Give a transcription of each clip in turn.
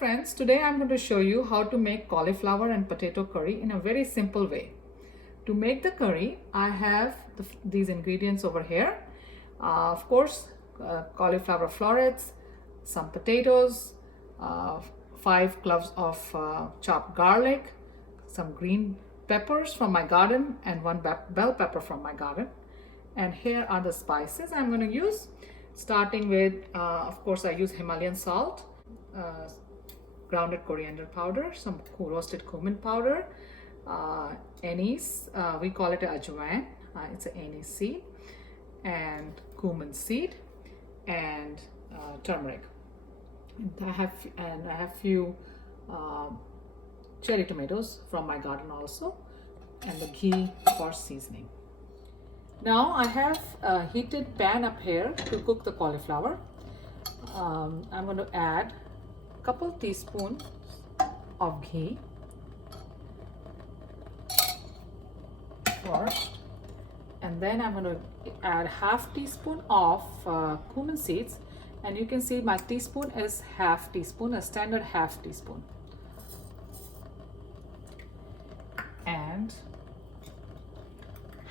friends, today I'm going to show you how to make cauliflower and potato curry in a very simple way. To make the curry, I have these ingredients over here. Of course, cauliflower florets, some potatoes, 5 cloves of chopped garlic, some green peppers from my garden and 1 bell pepper from my garden. And here are the spices I'm going to use. Starting with, of course, I use Himalayan salt, grounded coriander powder, some roasted cumin powder, anise, we call it ajwain, it's an anise seed, and cumin seed, and turmeric. And I have few cherry tomatoes from my garden also, and the ghee for seasoning. Now I have a heated pan up here to cook the cauliflower. I'm going to add a couple teaspoons of ghee first, and then I'm going to add half teaspoon of cumin seeds, and you can see my teaspoon is half teaspoon, a standard half teaspoon, and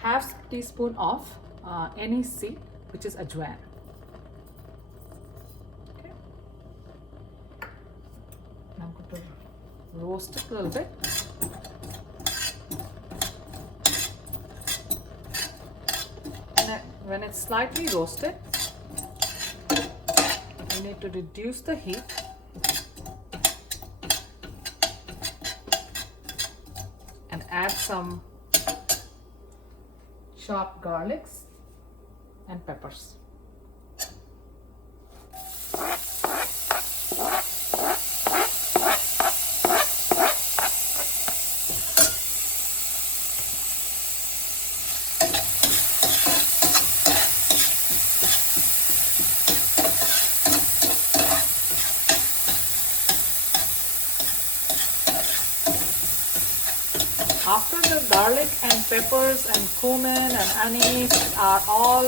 half teaspoon of anise seed, which is ajwain. Okay. Now I'm going to roast it a little bit. And when it's slightly roasted, you need to reduce the heat and add some chopped garlics and peppers. After the garlic and peppers and cumin and anise are all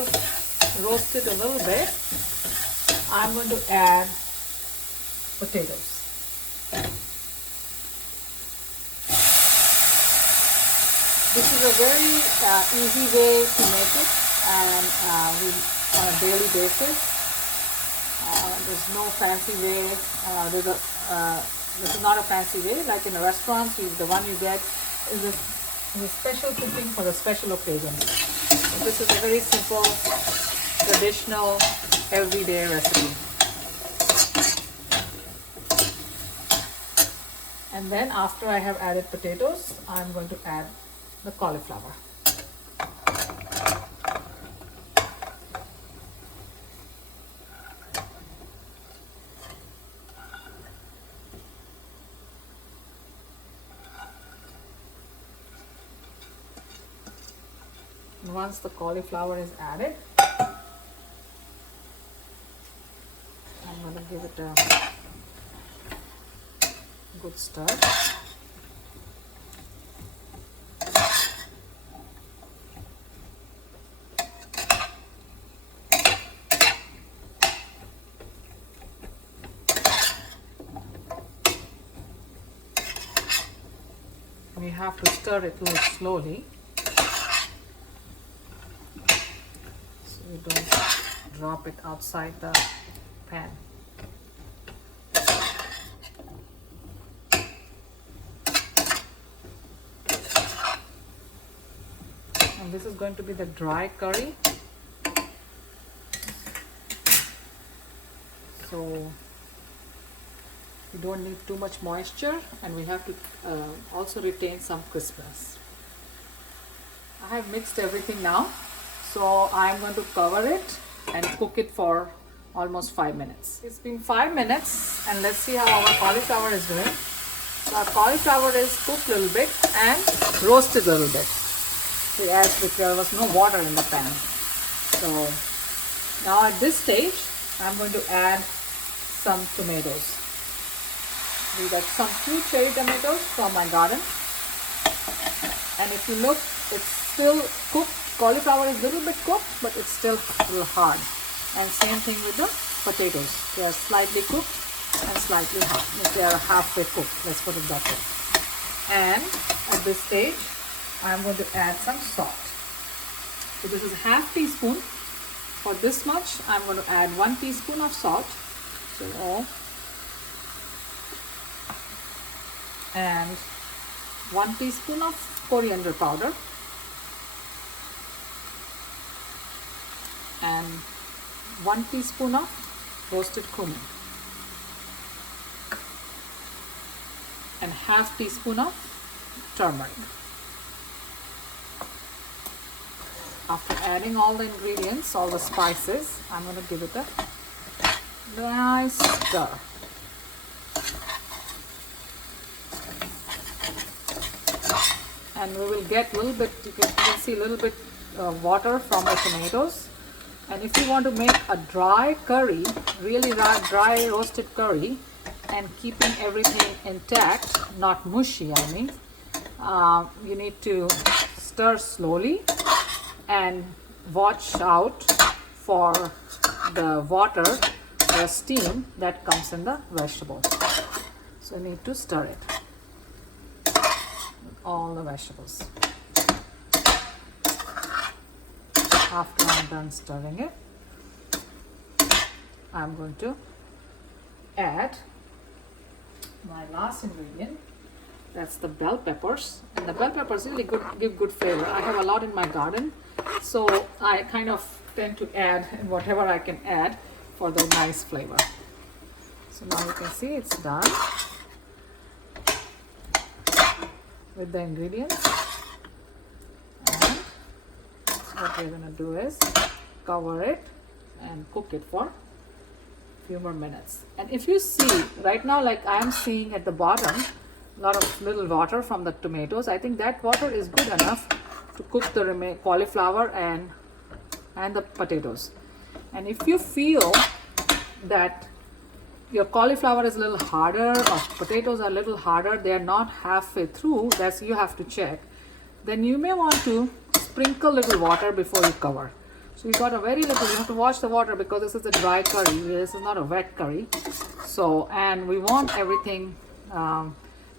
roasted a little bit, I'm going to add potatoes. This is a very easy way to make it, and on a daily basis. There's no fancy way. This is not a fancy way like in a restaurant. The one you get is a special cooking for a special occasion. This is a very simple, traditional, everyday recipe. And then after I have added potatoes, I'm going to add the cauliflower. And once the cauliflower is added, I'm going to give it a good stir. We have to stir it a little slowly, you don't drop it outside the pan. And this is going to be the dry curry. So you don't need too much moisture, and we have to also retain some crispness. I have mixed everything now. So I'm going to cover it and cook it for almost 5 minutes. It's been 5 minutes, and let's see how our cauliflower is doing. So our cauliflower is cooked a little bit and roasted a little bit. There was no water in the pan. So now at this stage, I'm going to add some tomatoes. We got some 2 cherry tomatoes from my garden. And if you look, it's still cooked. Cauliflower is a little bit cooked, but it's still a little hard. And same thing with the potatoes. They are slightly cooked, and slightly hot. If they are halfway cooked, let's put it that way. And at this stage, I'm going to add some salt. So this is half teaspoon. For this much, I'm going to add 1 teaspoon of salt. So, and 1 teaspoon of coriander powder. And 1 teaspoon of roasted cumin. And half teaspoon of turmeric. After adding all the ingredients, all the spices, I'm going to give it a nice stir. And we will get a little bit, you can see a little bit water from the tomatoes. And if you want to make a dry curry, really dry roasted curry, and keeping everything intact, not mushy, I mean, you need to stir slowly and watch out for the water or steam that comes in the vegetable. So you need to stir it with all the vegetables. After I'm done stirring it, I'm going to add my last ingredient. That's the bell peppers, and the bell peppers really give good flavor. I have a lot in my garden, so I kind of tend to add whatever I can add for the nice flavor. So now you can see it's done with the ingredients, and what we're going to do is cover it and cook it for a few more minutes. And if you see right now, like I'm seeing at the bottom, a lot of little water from the tomatoes, I think that water is good enough to cook the cauliflower and the potatoes. And if you feel that your cauliflower is a little harder or potatoes are a little harder, they are not halfway through, that's you have to check, then you may want to sprinkle little water before you cover. So you got a very little, you have to watch the water because this is a dry curry, this is not a wet curry. So, and we want everything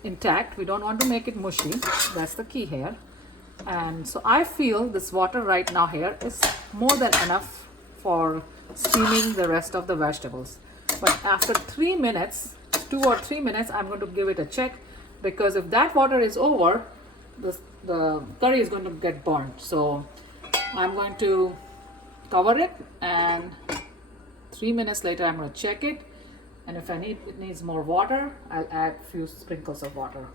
intact, we don't want to make it mushy, that's the key here. And so I feel this water right now here is more than enough for steaming the rest of the vegetables. But after 3 minutes, 2 or 3 minutes, I'm going to give it a check, because if that water is over, the curry is going to get burnt. So I'm going to cover it, and 3 minutes later I'm going to check it, and if it needs more water, I'll add a few sprinkles of water.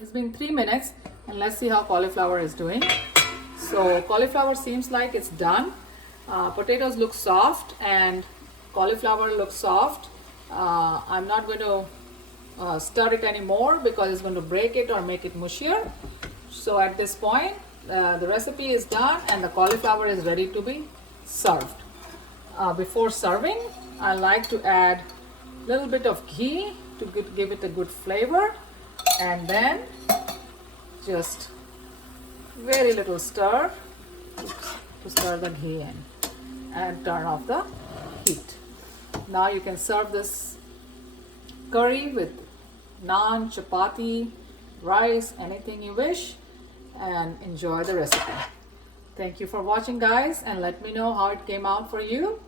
It's been 3 minutes, and let's see how cauliflower is doing. So cauliflower seems like it's done. Potatoes look soft and cauliflower looks soft. I'm not going to stir it anymore because it's going to break it or make it mushier. So at this point, the recipe is done and the cauliflower is ready to be served. Before serving, I like to add a little bit of ghee to give it a good flavor, and then just very little stir to stir the ghee in, and turn off the heat. Now you can serve this curry with naan, chapati, rice, anything you wish, and enjoy the recipe. Thank you for watching, guys, and let me know how it came out for you.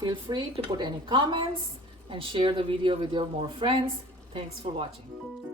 Feel free to put any comments and share the video with your more friends. Thanks for watching.